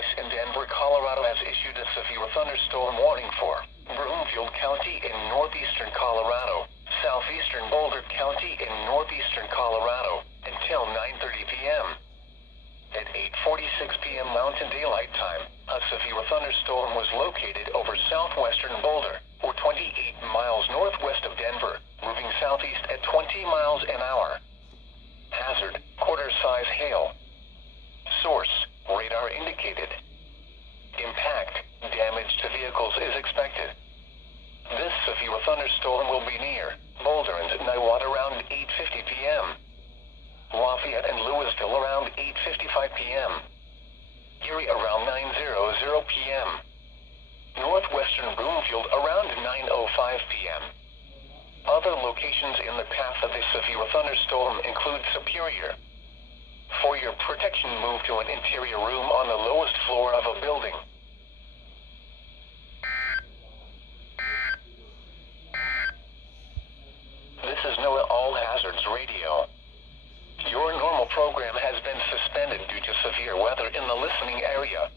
Voice in Denver, Colorado has issued a severe thunderstorm warning for Broomfield County in northeastern Colorado, southeastern Boulder County in northeastern Colorado, until 9:30 p.m. At 8:46 p.m. Mountain Daylight Time, a severe thunderstorm was located over southwestern Boulder, or 28 miles northwest of Denver, moving southeast at 20 miles an hour. Hazard, quarter-size hail. Source, radar indicated. Impact, damage to vehicles is expected. This severe thunderstorm will be near Boulder and Niwot around 8:50 p.m. Lafayette and Louisville around 8:55 p.m. Erie around 9:00 p.m. Northwestern Broomfield around 9:05 p.m. Other locations in the path of the severe thunderstorm include Superior. For your protection, move to an interior room on the lowest floor of a building. This is NOAA All Hazards Radio. Your normal program has been suspended due to severe weather in the listening area.